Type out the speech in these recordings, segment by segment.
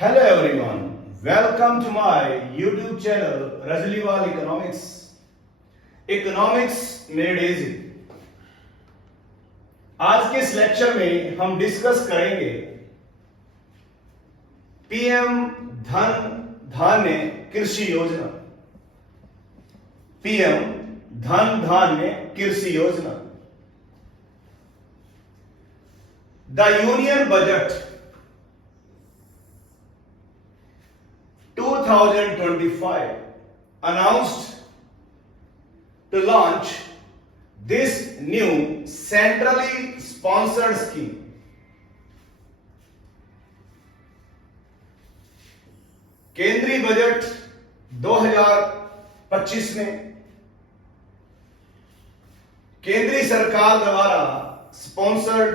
Hello everyone, welcome to my YouTube channel Rajliwal Economics. Economics made easy. आज के इस lecture में हम डिस्कस करेंगे पीएम धन धान्य कृषि योजना। पीएम धन धान्य कृषि योजना। The union budget 2025 announced to launch this new centrally sponsored scheme. केंद्रीय बजट 2025 में केंद्रीय सरकार द्वारा स्पॉन्सर्ड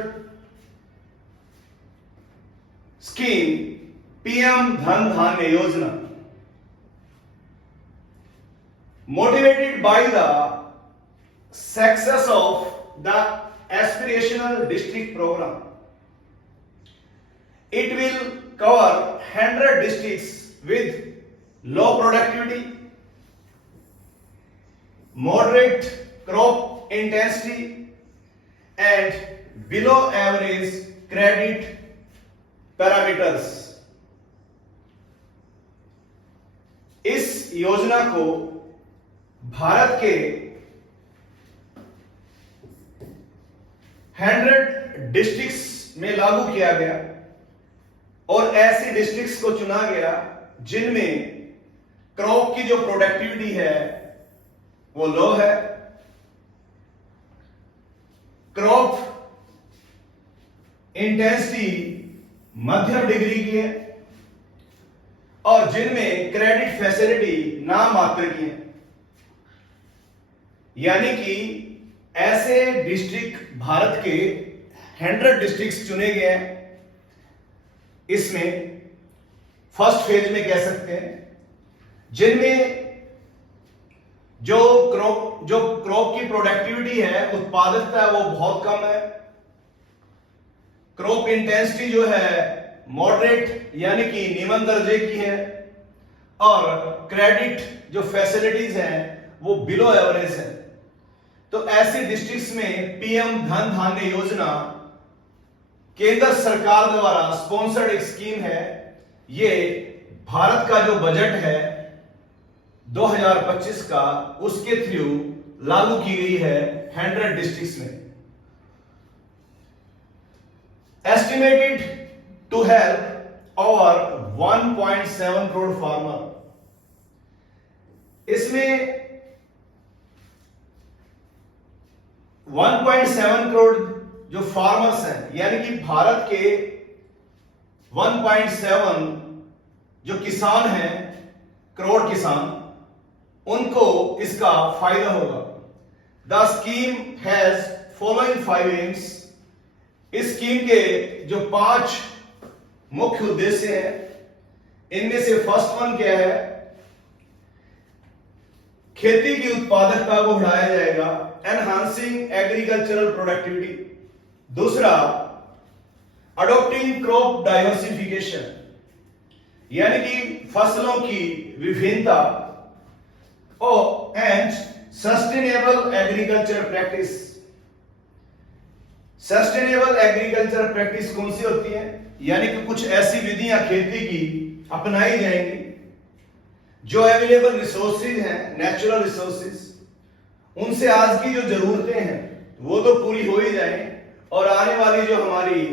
स्कीम पीएम धन धान्य योजना, motivated by the success of the aspirational district program. It will cover 100 districts with low productivity, moderate crop intensity and below average credit parameters. इस योजना को भारत के 100 डिस्ट्रिक्ट्स में लागू किया गया और ऐसी डिस्ट्रिक्ट्स को चुना गया जिनमें क्रॉप की जो प्रोडक्टिविटी है वो लो है, क्रॉप इंटेंसिटी मध्यम डिग्री की है और जिनमें क्रेडिट फैसिलिटी नाम मात्र की है। यानी कि ऐसे डिस्ट्रिक्ट भारत के 100 डिस्ट्रिक्ट्स चुने गए हैं। इसमें फर्स्ट फेज में कह सकते हैं जिनमें जो क्रॉप की प्रोडक्टिविटी है, उत्पादकता है, वो बहुत कम है। क्रॉप इंटेंसिटी जो है मॉडरेट यानी कि निम्न दर्जे की है और क्रेडिट जो फैसिलिटीज हैं वो बिलो एवरेज है। तो ऐसी डिस्ट्रिक्ट्स में पीएम धन धान्य योजना केंद्र सरकार द्वारा स्पॉन्सर्ड एक स्कीम है। ये भारत का जो बजट है 2025 का, उसके थ्रू लागू की गई है 100 डिस्ट्रिक्ट्स में। Estimated to help over 1.7 crore farmer. इसमें 1.7 करोड़ जो फार्मर्स हैं, यानी कि भारत के 1.7 जो किसान हैं, करोड़ किसान, उनको इसका फायदा होगा। The scheme has following 5 AIIMS. इस स्कीम के जो 5 मुख्य उद्देश्य है, इनमें से फर्स्ट वन क्या है? खेती की उत्पादकता को बढ़ाया जाएगा, एनहांसिंग एग्रीकल्चरल प्रोडक्टिविटी। दूसरा, अडॉप्टिंग क्रॉप डाइवर्सिफिकेशन, यानी कि फसलों की विभिन्नता और and sustainable agriculture practice. Sustainable agriculture practice कौन सी होती है? यानी कि कुछ ऐसी विधियां खेती की अपनाई जाएंगी जो अवेलेबल रिसोर्सेज हैं, नेचुरल रिसोर्सेज, उनसे आज की जो जरूरतें हैं वो तो पूरी हो ही जाए और आने वाली जो हमारी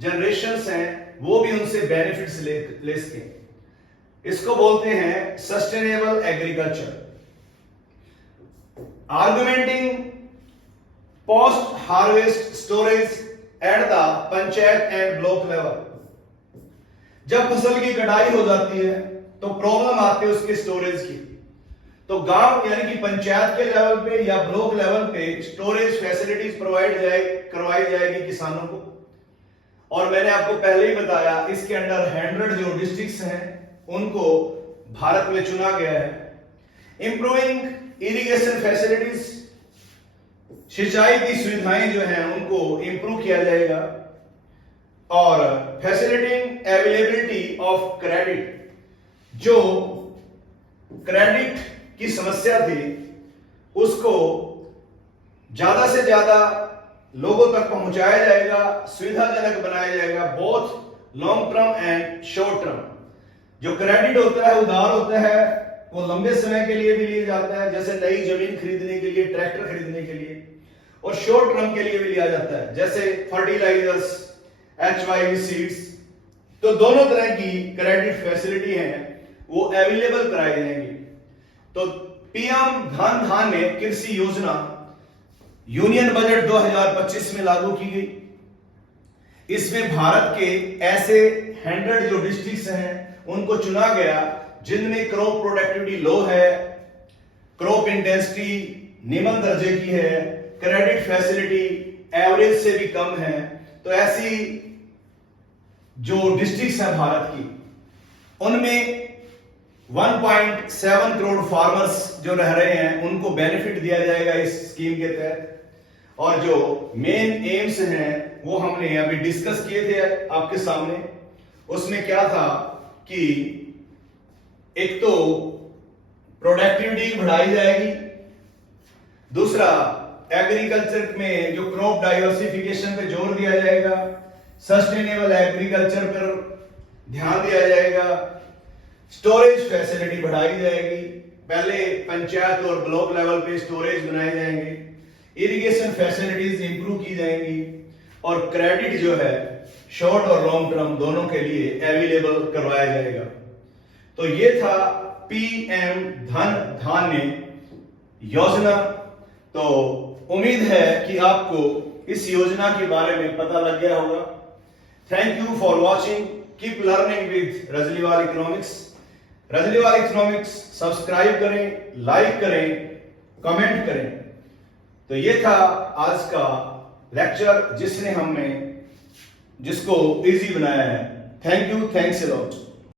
जनरेशंस हैं वो भी उनसे बेनिफिट्स ले सकें। इसको बोलते हैं sustainable agriculture. Augmenting post harvest storage at the panchayat and block level. जब फसल की कटाई हो जाती है तो प्रॉब्लम आती है उसके स्टोरेज की। तो गांव यानी कि पंचायत के लेवल पे या ब्लॉक लेवल पे स्टोरेज फैसिलिटीज करवाई जाएगी किसानों को। और मैंने आपको पहले ही बताया, इसके अंडर 100 जो डिस्ट्रिक्ट्स हैं उनको भारत में चुना गया है। इंप्रूविंग इरिगेशन फैसिलिटीज, सिंचाई की सुविधाएं जो हैं उनको इंप्रूव किया जाएगा। और फैसिलिटिंग अवेलेबिलिटी ऑफ क्रेडिट, जो क्रेडिट की समस्या थी उसको ज्यादा से ज्यादा लोगों तक पहुंचाया जाएगा, सुविधाजनक बनाया जाएगा, both long term and short term. जो क्रेडिट होता है, उधार होता है, वो लंबे समय के लिए भी लिया जाता है, जैसे नई जमीन खरीदने के लिए, ट्रैक्टर खरीदने के लिए, और शॉर्ट टर्म के लिए भी लिया जाता है, जैसे फर्टिलाइजर्स, HYV सीड्स। तो दोनों तरह की क्रेडिट फैसिलिटी है वो अवेलेबल कराई जाएंगी। तो पीएम धन धान्य कृषि योजना यूनियन बजट 2025 में लागू की गई। इसमें भारत के ऐसे 100 जो डिस्ट्रिक्ट्स हैं उनको चुना गया जिनमें क्रॉप प्रोडक्टिविटी लो है, क्रॉप इंटेंसिटी निम्न दर्जे की है, क्रेडिट फैसिलिटी एवरेज से भी कम है। तो ऐसी जो डिस्ट्रिक्ट्स हैं भारत की, उनमें 1.7 करोड़ फार्मर्स जो रह रहे हैं उनको बेनिफिट दिया जाएगा इस स्कीम के तहत। और जो मेन एम्स हैं वो हमने अभी डिस्कस किए थे आपके सामने। उसमें क्या था कि एक तो प्रोडक्टिविटी बढ़ाई जाएगी, दूसरा एग्रीकल्चर में जो क्रॉप डाइवर्सिफिकेशन पे जोर दिया जाएगा, सस्टेनेबल एग्रीकल्चर पर ध्यान दिया जाएगा, स्टोरेज फैसिलिटी बढ़ाई जाएगी, पहले पंचायत और ब्लॉक लेवल पे स्टोरेज बनाए जाएंगे, इरिगेशन फैसिलिटीज इंप्रूव की जाएंगी, और क्रेडिट जो है शॉर्ट और लॉन्ग टर्म दोनों के लिए अवेलेबल करवाया जाएगा। तो ये था पीएम धन धान्य योजना। तो उम्मीद है कि आपको इस योजना के बारे में पता लग गया होगा। Thank you for watching, keep learning with Rajliwal Economics. Rajliwal Economics subscribe करें, लाइक करें, कमेंट करें। तो ये था आज का लेक्चर जिसको इजी बनाया है। Thank you, thanks a lot.